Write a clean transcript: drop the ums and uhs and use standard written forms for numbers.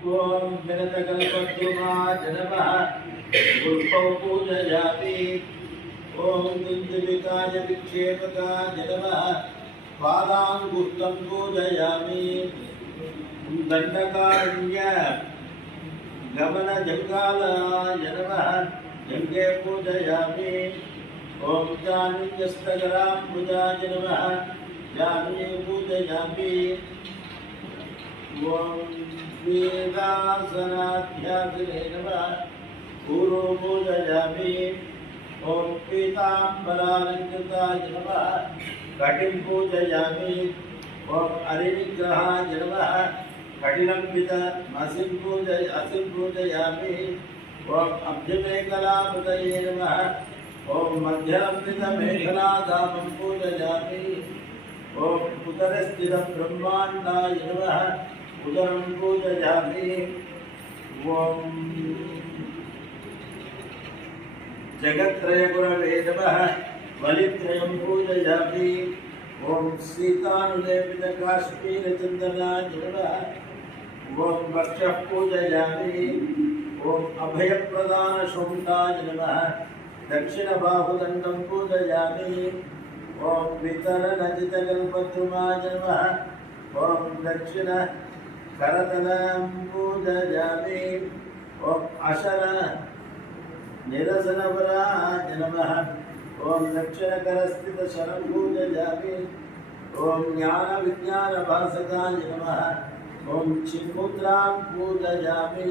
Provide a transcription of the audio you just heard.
ओम विनतकल्पद्रुमाय नमः पुष्पौ पूजयामि। ओम दुन्दुभिकाय विक्षेपकाय नमः पादाङ्गुष्ठं पूजयामि। दण्डकारण्य गमनजङ्गालाय नमः जङ्गे पूजयामि। ओम जानुन्यस्तकराम्बुजाय नमः जानुये पूजयामि। ओम वेदासनाध्यासिने नमः पूर्व पूजयामि। ओम पीताम्बरालङ्कृताय नमः कटिं पूजयामि। ओम हरिविग्रहाय नमः कटिलम्बितमसिं पूजयामि। ओम अभ्यमेखलापतये नमः ओम मध्यलम्बितमेखलाधामं पूजयामि। ओम उदरस्थितब्रह्माण्डाय नमः उदरं पूजयामि। ओम जगत्त्रयगुरवे नमः बलित्रयं पूजयामि। ओम सीतानुलेपितकाश्मीरचन्दनाय नमः ओम वक्षः पूजयामि। ओम अभयप्रदानशुण्डाय नमः दक्षिणबाहुदण्डं पूजयामि। ओम वितरणजितकल्पद्रुमाय नमः ओम दक्षिणकरतलं पूजयामि। ओम अशर निरसनवराय नमः ओम दक्षिणकरस्थितशरं पूजयामि। ओम ज्ञानविज्ञानभासकाय नमः ओम चिन्मुद्रां पूजयामि।